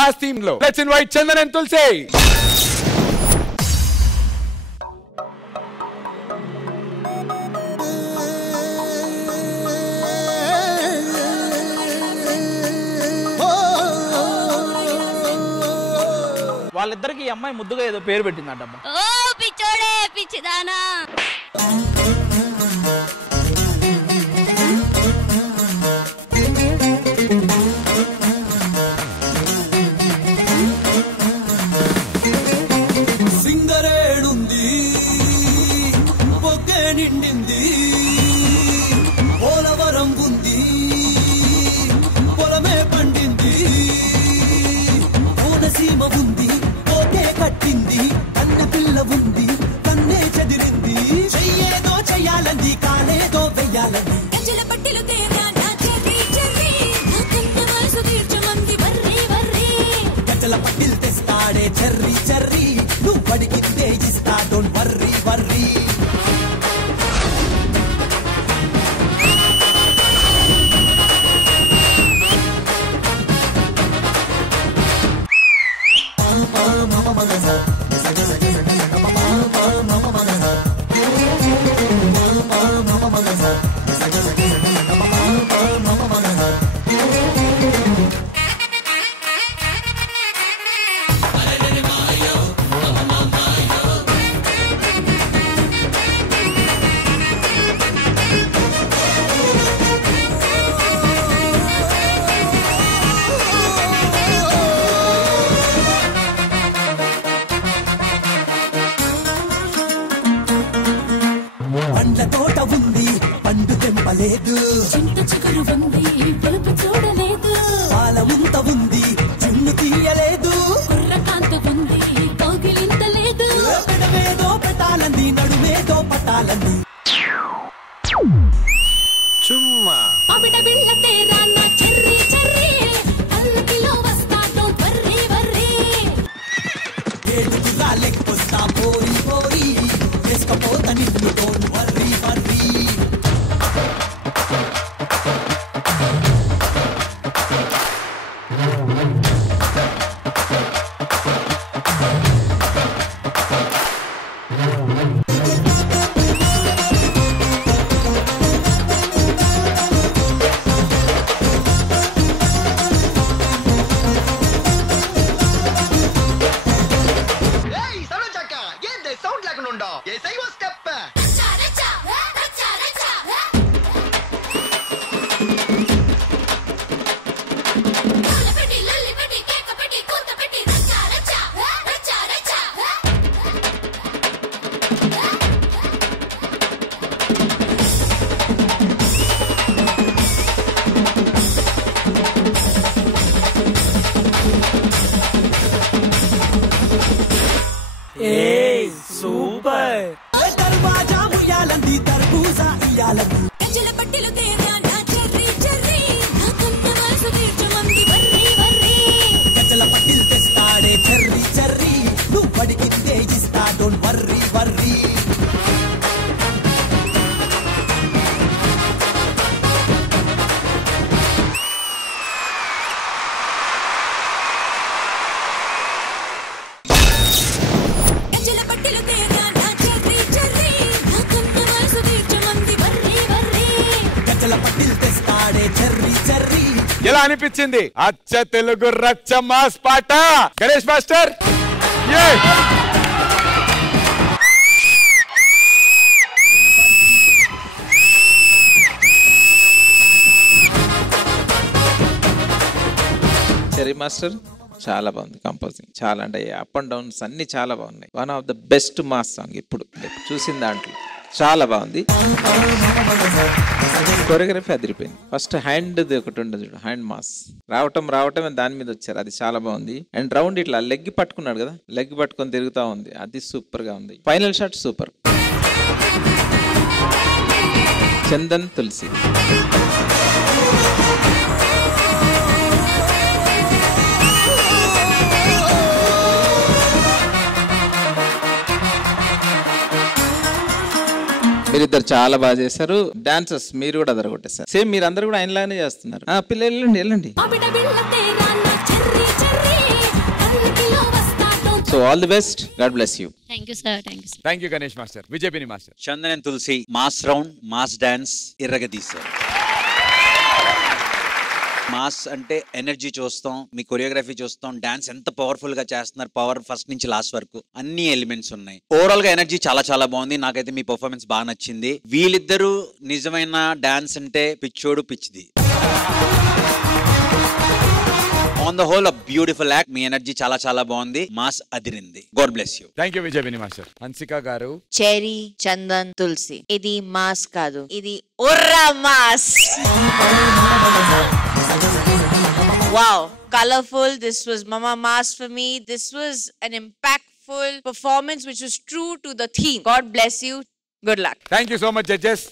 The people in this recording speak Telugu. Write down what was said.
మాస్ థీమ్ లో. లెట్స్ ఇన్వైట్ చందన్ అండ్ తులసి. వాళ్ళిద్దరికి ఈ అమ్మాయి ముద్దుగా ఏదో పేరు పెట్టిందంటమ్మా. ఓ పిచ్చోడే పిచ్చిదానా. సింగరేణుంది పొగ్గే నిండింది, పోలవరం ఉంది పొలమే పండింది, కోనసీమ ఉంది పోతే కట్టింది, కన్న పిల్ల ఉంది కన్నే చెదిరింది, చెయ్యేదో చెయ్యాలంది కాలేదో వెయ్యాలంది. గంజల పట్టిలు తేగా నా చెర్రీ చెర్రీ, నా కన్న మనసు తీర్చమంది వర్రీ వర్రీ. గంజల పట్టిలు తెస్తాడే చెర్రీ చెర్రీ, నువ్వు అడిగితే ఇస్తా డోంట్ వర్రీ వర్రీ. పండ్ల తోట ఉంది పండు తెంపలేదు, చింత చిగురు ఉంది పులుపు చూడలేదు, పాల ముంత ఉంది చున్ను తీయలేదు, కుర్రకాంత ఉంది కౌగిలింత లేదు, పెడమేదో పెట్టాలంది నడుమేదో పట్టాలంది. చుమ్మా అబిడ బిళ్ళ తేరా నా చెర్రీ చెర్రీ, అల్లకిలో వస్తా డోంట్ వర్రీ వర్రీ. ఏడుగురా లెక్కొస్తా పోరి పోరి, వేసుకపోతా నిన్ను డోంట్ వర్రీ వర్రీ. సూపర్. దర్వాజా ముయ్యాలంది తర్బూజా ఇయ్యాలంది. గంజల పట్టిలు తేగా నా చెర్రీ చెర్రీ, నా కన్న మనసు తీర్చమంది వర్రీ వర్రీ. గజల పట్టిల్ తెస్తాడే చెర్రీ చెర్రీ, నువ్వు అడిగితే ఇస్తా డోంట్ వర్రీ వర్రీ. గంజల పట్టిలు తేగా నా చెర్రీ చెర్రీ, నా కన్న మనసు తీర్చమంది వర్రీ వర్రీ. గజల పట్టిల్ తెస్తాడే చెర్రీ చెర్రీ. ఎలా అనిపించింది అచ్చ తెలుగు రచ్చ మాస్ పాట? గణేష్ మాస్టర్ చెర్రీ మాస్టర్ చాలా బాగుంది కంపోజింగ్, చాలా అంటే అప్ అండ్ డౌన్స్ అన్ని చాలా బాగున్నాయి. One of the best mass song ఇప్పుడు చూసిన దాంట్లో చాలా బాగుంది. కొరియోగ్రఫీ అదిరిపోయింది. ఫస్ట్ హ్యాండ్ ఒకటి ఉండదు చూడు, హ్యాండ్ మాస్ రావటం దాని మీద వచ్చారు, అది చాలా బాగుంది. అండ్ రౌండ్ ఇట్లా లెగ్ పట్టుకున్నాడు కదా, లెగ్ పట్టుకొని తిరుగుతా ఉంది, అది సూపర్ గా ఉంది. Final shot super. Chandan Tulasi. మీరిద్దరు చాలా బాగా చేశారు. డాన్సర్స్ మీరు కూడా అదరగొట్టేశారు. సేమ్ మీరు అందరు కూడా ఆయనలాగానే చేస్తున్నారు. పిల్లలు వెళ్ళండి. అబిడ బిళ్ళ తేరా నా cherry cherry, so all the best, God bless you. Thank you sir. Thank you sir. Thank you Ganesh master. విజయపిని master. Chandan and Tulasi mass round, mass dance ఇర్రగదీశారు. మాస్ అంటే ఎనర్జీ చూస్తాం, మీ కొరియోగ్రఫీ చూస్తాం, డాన్స్ ఎంత పవర్ఫుల్ గా చేస్తున్నారు, పవర్ ఫస్ట్ నుంచి లాస్ట్ వరకు అన్ని ఎలిమెంట్స్ ఉన్నాయి. ఓవరాల్ గా ఎనర్జీ చాలా చాలా బాగుంది. నాకైతే మీ పర్ఫార్మెన్స్ బాగా నచ్చింది. వీళ్ళిద్దరూ నిజమైన డాన్స్ అంటే పిచ్చోడు పిచ్చిది. On the whole beautiful act. మీ ఎనర్జీ చాలా చాలా బాగుంది. మాస్ అదిరింది. God bless you. Thank you విజయపిని మాస్టర్. హన్సిక గారు. చెరీ, చందన్, తులసి, ఇది మాస్ కాదు, ఇది ఉర్రా mass. Wow, colorful. This was Mama Mass for me. This was an impactful performance which was true to the theme. God bless you. Good luck. Thank you so much, judges.